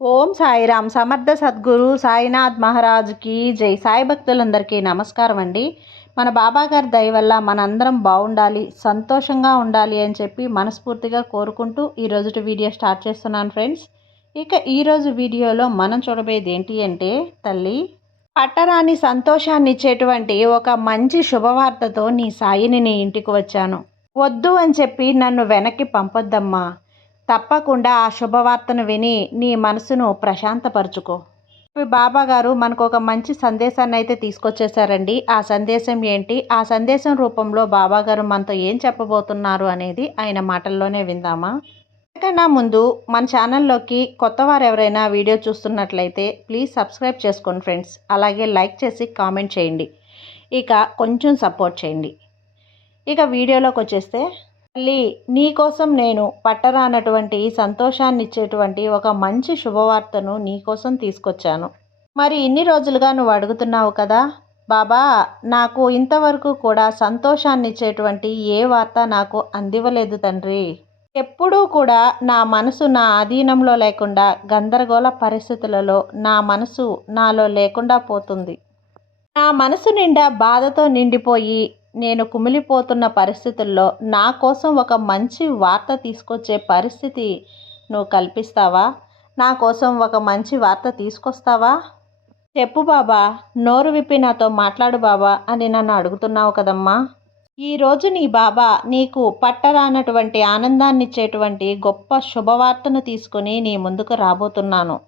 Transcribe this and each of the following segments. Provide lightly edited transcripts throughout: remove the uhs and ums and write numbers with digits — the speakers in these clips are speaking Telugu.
ఓం సాయిరామ్. సమర్థ సద్గురు సాయినాథ్ మహారాజ్కి జై. సాయి భక్తులందరికీ నమస్కారం అండి. మన బాబాగారి దయ వల్ల మనందరం బాగుండాలి, సంతోషంగా ఉండాలి అని చెప్పి మనస్ఫూర్తిగా కోరుకుంటూ ఈరోజు వీడియో స్టార్ట్ చేస్తున్నాను ఫ్రెండ్స్. ఇక ఈరోజు వీడియోలో మనం చూడబోయేది ఏంటి అంటే, తల్లి పట్టరాని సంతోషాన్ని ఇచ్చేటువంటి ఒక మంచి శుభవార్తతో నీ సాయిని నీ ఇంటికి వచ్చాను. వద్దు అని చెప్పి నన్ను వెనక్కి పంపొద్దమ్మా. తప్పకుండా ఆ శుభవార్తను విని నీ మనసును ప్రశాంతపరచుకో. బాబా గారు మనకు ఒక మంచి సందేశాన్ని అయితే తీసుకొచ్చేసారండి. ఆ సందేశం ఏంటి, ఆ సందేశం రూపంలో బాబా గారు మనతో ఏం చెప్పబోతున్నారు అనేది ఆయన మాటల్లోనే విందామా. అంతకన్నా ముందు మన ఛానల్లోకి కొత్త వారు ఎవరైనా వీడియో చూస్తున్నట్లయితే ప్లీజ్ సబ్స్క్రైబ్ చేసుకోండి ఫ్రెండ్స్. అలాగే లైక్ చేసి కామెంట్ చేయండి. ఇక కొంచెం సపోర్ట్ చేయండి. ఇక వీడియోలోకి వచ్చేస్తే, తల్లి నీకోసం నేను పట్టరానటువంటి సంతోషాన్ని ఇచ్చేటువంటి ఒక మంచి శుభవార్తను నీకోసం తీసుకొచ్చాను. మరి ఇన్ని రోజులుగా నువ్వు అడుగుతున్నావు కదా, బాబా నాకు ఇంతవరకు కూడా సంతోషాన్ని ఇచ్చేటువంటి ఏ వార్త నాకు అందివ్వలేదు తండ్రి. ఎప్పుడూ కూడా నా మనసు నా ఆధీనంలో లేకుండా గందరగోళ పరిస్థితులలో నా మనసు నాలో లేకుండా పోతుంది. నా మనసు నిండా బాధతో నిండిపోయి నేను కుమిలిపోతున్న పరిస్థితుల్లో నా కోసం ఒక మంచి వార్త తీసుకొచ్చే పరిస్థితి నువ్వు కల్పిస్తావా? నా కోసం ఒక మంచి వార్త తీసుకొస్తావా? చెప్పు బాబా, నోరు విప్పి నాతో మాట్లాడు బాబా అని నన్ను అడుగుతున్నావు కదమ్మా. ఈరోజు నీ బాబా నీకు పట్టరానటువంటి ఆనందాన్నిచ్చేటువంటి గొప్ప శుభవార్తను తీసుకుని నీ ముందుకు రాబోతున్నాను.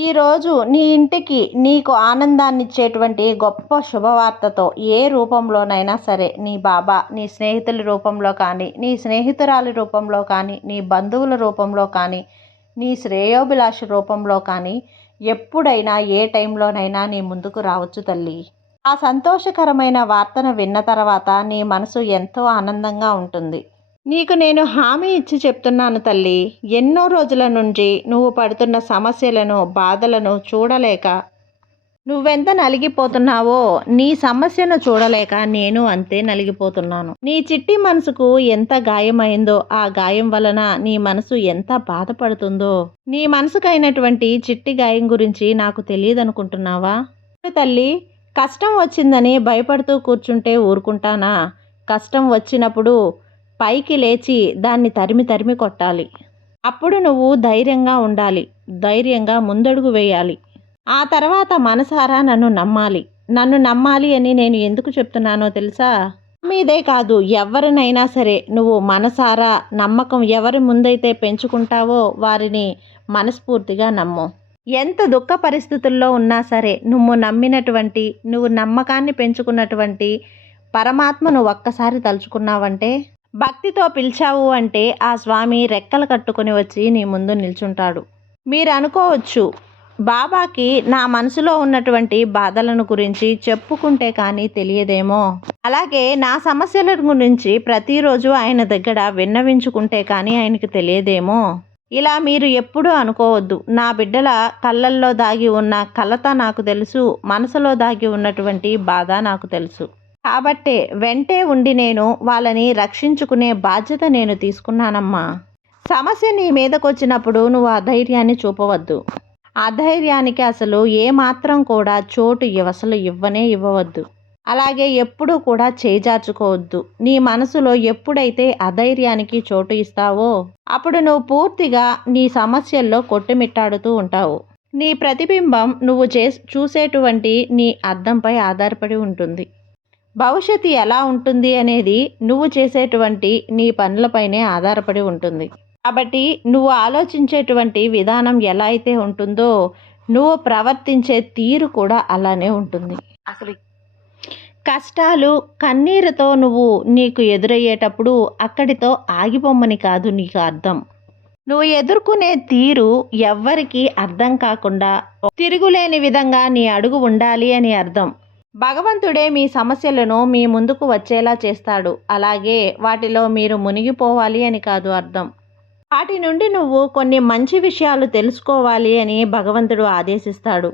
ఈరోజు నీ ఇంటికి నీకు ఆనందాన్నిచ్చేటువంటి గొప్ప శుభవార్తతో ఏ రూపంలోనైనా సరే నీ బాబా నీ స్నేహితుల రూపంలో కానీ, నీ స్నేహితురాలి రూపంలో కానీ, నీ బంధువుల రూపంలో కానీ, నీ శ్రేయోభిలాష రూపంలో కానీ ఎప్పుడైనా ఏ టైంలోనైనా నీ ముందుకు రావచ్చు తల్లి. ఆ సంతోషకరమైన వార్తను విన్న తర్వాత నీ మనసు ఎంతో ఆనందంగా ఉంటుంది. నీకు నేను హామీ ఇచ్చి చెప్తున్నాను తల్లి, ఎన్నో రోజుల నుంచి నువ్వు పడుతున్న సమస్యలను, బాధలను చూడలేక నువ్వెంత నలిగిపోతున్నావో, నీ సమస్యను చూడలేక నేను అంతే నలిగిపోతున్నాను. నీ చిట్టి మనసుకు ఎంత గాయమైందో, ఆ గాయం వలన నీ మనసు ఎంత బాధపడుతుందో, నీ మనసుకైనటువంటి చిట్టి గాయం గురించి నాకు తెలియదనుకుంటున్నావా? తల్లి, కష్టం వచ్చిందని భయపడుతూ కూర్చుంటే ఊరుకుంటానా? కష్టం వచ్చినప్పుడు పైకి లేచి దాన్ని తరిమి తరిమి కొట్టాలి. అప్పుడు నువ్వు ధైర్యంగా ఉండాలి, ధైర్యంగా ముందడుగు వేయాలి. ఆ తర్వాత మనసారా నన్ను నమ్మాలి. నన్ను నమ్మాలి అని నేను ఎందుకు చెప్తున్నానో తెలుసా? మీదే కాదు, ఎవరినైనా సరే నువ్వు మనసారా నమ్మకం ఎవరి ముందైతే పెంచుకుంటావో వారిని మనస్ఫూర్తిగా నమ్ము. ఎంత దుఃఖ పరిస్థితుల్లో ఉన్నా సరే నువ్వు నమ్మినటువంటి, నువ్వు నమ్మకాన్ని పెంచుకున్నటువంటి పరమాత్మను ఒక్కసారి తలుచుకున్నావంటే, భక్తితో పిలిచావు అంటే ఆ స్వామి రెక్కలు కట్టుకొని వచ్చి నీ ముందు నిల్చుంటాడు. మీరు అనుకోవచ్చు, బాబాకి నా మనసులో ఉన్నటువంటి బాధలను గురించి చెప్పుకుంటే కానీ తెలియదేమో, అలాగే నా సమస్యల గురించి ప్రతిరోజు ఆయన దగ్గర విన్నవించుకుంటే కానీ ఆయనకి తెలియదేమో. ఇలా మీరు ఎప్పుడూ అనుకోవద్దు. నా బిడ్డల కళ్ళల్లో దాగి ఉన్న కలత నాకు తెలుసు, మనసులో దాగి ఉన్నటువంటి బాధ నాకు తెలుసు. కాబట్టే వెంటే ఉండి నేను వాళ్ళని రక్షించుకునే బాధ్యత నేను తీసుకున్నానమ్మా. సమస్య నీ మీదకొచ్చినప్పుడు నువ్వు అధైర్యాన్ని చూపవద్దు. అధైర్యానికి అసలు ఏమాత్రం కూడా చోటు అసలు ఇవ్వవద్దు. అలాగే ఎప్పుడూ కూడా చేజార్చుకోవద్దు. నీ మనసులో ఎప్పుడైతే అధైర్యానికి చోటు ఇస్తావో అప్పుడు నువ్వు పూర్తిగా నీ సమస్యల్లో కొట్టుమిట్టాడుతూ ఉంటావు. నీ ప్రతిబింబం నువ్వు చూసేటువంటి నీ అద్దంపై ఆధారపడి ఉంటుంది. భవిష్యత్తు ఎలా ఉంటుంది అనేది నువ్వు చేసేటువంటి నీ పనులపైనే ఆధారపడి ఉంటుంది. కాబట్టి నువ్వు ఆలోచించేటువంటి విధానం ఎలా అయితే ఉంటుందో నువ్వు ప్రవర్తించే తీరు కూడా అలానే ఉంటుంది. అసలు కష్టాలు కన్నీరుతో నువ్వు నీకు ఎదురయ్యేటప్పుడు అక్కడితో ఆగిపోమ్మని కాదు నీకు అర్థం. నువ్వు ఎదుర్కొనే తీరు ఎవ్వరికీ అర్థం కాకుండా తిరుగులేని విధంగా నీ అడుగు ఉండాలి అని అర్థం. భగవంతుడే మీ సమస్యలను మీ ముందుకు వచ్చేలా చేస్తాడు. అలాగే వాటిలో మీరు మునిగిపోవాలి అని కాదు అర్థం. వాటి నుండి నువ్వు కొన్ని మంచి విషయాలు తెలుసుకోవాలి అని భగవంతుడు ఆదేశిస్తాడు.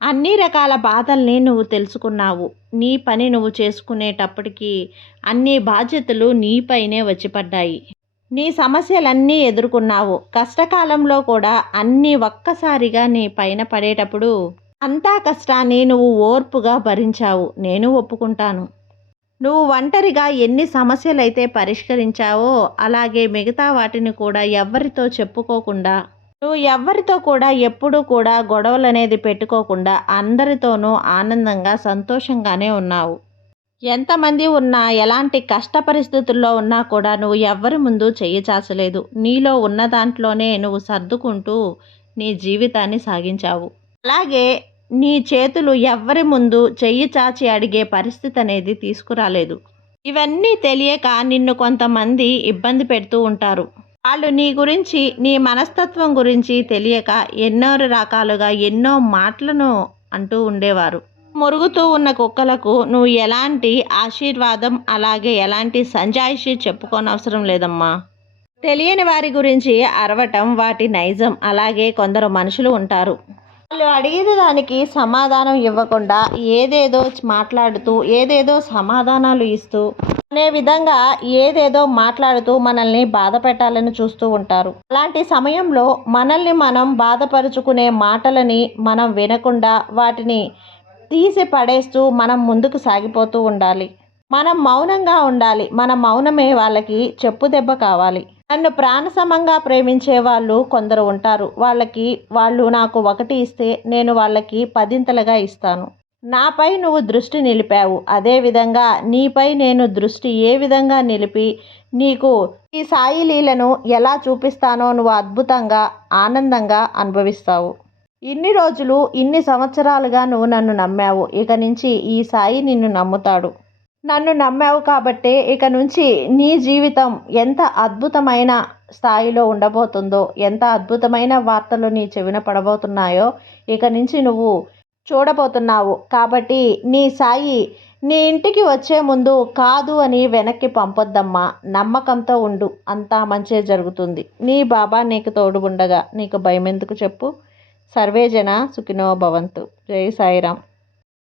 అన్ని రకాల బాధల్ని నువ్వు తెలుసుకున్నావు. నీ పని నువ్వు చేసుకునేటప్పటికీ అన్ని బాధ్యతలు నీపైనే వచ్చి పడ్డాయి. నీ సమస్యలన్నీ ఎదుర్కొన్నావు. కష్టకాలంలో కూడా అన్నీ ఒక్కసారిగా నీ పైన పడేటప్పుడు అంతా కష్టాన్ని నువ్వు ఓర్పుగా భరించావు. నేను ఒప్పుకుంటాను. నువ్వు ఒంటరిగా ఎన్ని సమస్యలైతే పరిష్కరించావో అలాగే మిగతా వాటిని కూడా ఎవ్వరితో చెప్పుకోకుండా, నువ్వు ఎవ్వరితో కూడా ఎప్పుడూ కూడా గొడవలనేది పెట్టుకోకుండా అందరితోనూ ఆనందంగా సంతోషంగానే ఉన్నావు. ఎంతమంది ఉన్నా ఎలాంటి కష్ట పరిస్థితుల్లో ఉన్నా కూడా నువ్వు ఎవ్వరి ముందు చెయ్యి చాచలేదు. నీలో ఉన్న దాంట్లోనే నువ్వు సర్దుకుంటూ నీ జీవితాన్ని సాగించావు. అలాగే నీ చేతులు ఎవ్వరి ముందు చెయ్యి చాచి అడిగే పరిస్థితి అనేది తీసుకురాలేదు. ఇవన్నీ తెలియక నిన్ను కొంతమంది ఇబ్బంది పెడుతూ ఉంటారు. వాళ్ళు నీ గురించి, నీ మనస్తత్వం గురించి తెలియక ఎన్నో రకాలుగా ఎన్నో మాటలను అంటూ ఉండేవారు. మురుగుతూ ఉన్న కుక్కలకు నువ్వు ఎలాంటి ఆశీర్వాదం అలాగే ఎలాంటి సంజాయిషి చెప్పుకోనవసరం లేదమ్మా. తెలియని వారి గురించి అరవటం వాటి నైజం. అలాగే కొందరు మనుషులు ఉంటారు, వాళ్ళు అడిగిన దానికి సమాధానం ఇవ్వకుండా ఏదేదో మాట్లాడుతూ ఏదేదో సమాధానాలు ఇస్తూ అనే విధంగా ఏదేదో మాట్లాడుతూ మనల్ని బాధ పెట్టాలని చూస్తూ ఉంటారు. అలాంటి సమయంలో మనల్ని మనం బాధపరుచుకునే మాటలని మనం వినకుండా వాటిని తీసి పడేస్తూ మనం ముందుకు సాగిపోతూ ఉండాలి. మనం మౌనంగా ఉండాలి. మన మౌనమే వాళ్ళకి చెప్పు దెబ్బ కావాలి. నన్ను ప్రాణసమంగా ప్రేమించే వాళ్ళు కొందరు ఉంటారు. వాళ్ళు నాకు ఒకటి ఇస్తే నేను వాళ్ళకి పదింతలుగా ఇస్తాను. నాపై నువ్వు దృష్టి నిలిపావు, అదేవిధంగా నీపై నేను దృష్టి ఏ విధంగా నిలిపి నీకు ఈ సాయి లీలను ఎలా చూపిస్తానో నువ్వు అద్భుతంగా ఆనందంగా అనుభవిస్తావు. ఇన్ని రోజులు ఇన్ని సంవత్సరాలుగా నువ్వు నన్ను నమ్మావు. ఇక నుంచి ఈ సాయి నిన్ను నమ్ముతాడు. నన్ను నమ్మావు కాబట్టే ఇక నుంచి నీ జీవితం ఎంత అద్భుతమైన స్థాయిలో ఉండబోతుందో, ఎంత అద్భుతమైన వార్తలు నీ చెవిన పడబోతున్నాయో ఇక నుంచి నువ్వు చూడబోతున్నావు. కాబట్టి నీ సాయి నీ ఇంటికి వచ్చే ముందు కాదు అని వెనక్కి పంపొద్దమ్మా. నమ్మకంతో ఉండు, అంతా మంచే జరుగుతుంది. నీ బాబా నీకు తోడు ఉండగా నీకు భయం ఎందుకు చెప్పు. సర్వే జన సుఖినో భవంతు. జై సాయిరాం.